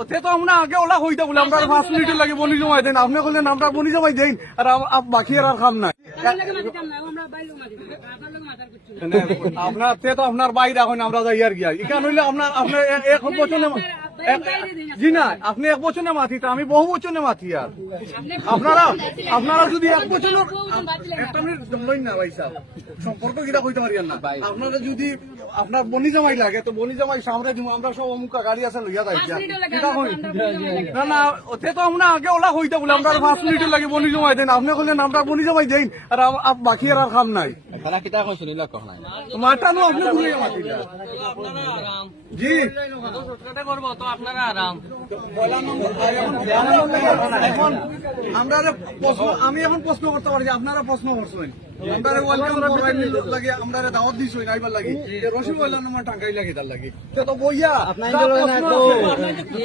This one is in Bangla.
ওতে তো আমরা আগে ওলা হইতা বলে আমরা 5 মিনিট লাগে বনি জমাই দেন আপনি বললেন আমরা বনি জমাই দেন আর বাকি আর কাম নাই আপনার তে তো আপনার বাইরে এখন আমরা যাই আর গিয়া এখান হইলে আপনার আপনার এক বছরে জি না আপনি এক বছরে মাতি তো আমি বহু বছরে মাতি আর আপনারা যদি এক বছর একটা মিনিট জমলই না ভাই সাহেব সম্পর্ক কিটা কইতে পারিয়েন না আপনারা যদি আপনার বনি জামাই লাগে তো বনি জামাই সামনে দিব আমরা সব অমুকা গাড়ি আছে লইয়া যাই কিটা কই না না ওতে তো আমরা আগে ওলা হইতা বলে আমরা 5 মিনিট লাগে বনি জমাই দেন আপনি বললেন আমরা বনি জমাই দেন আর বাকি আর কাম নাই খানা কিতা কইছেন ইলা কখ নাই মাটানো আপনি ঘুরে মাতিলা জি করব তো আপনারা আরাম এখন আমরা আমি এখন প্রশ্ন করতে পারি আপনারা প্রশ্ন করছেন আমরা ওয়েলকাম করবেন লাগে আমরা দাওয়াত দিছই নাইবার লাগি রসিদ বললাম আমার টাঙ্গাই লাগে তার লাগি তো বইয়া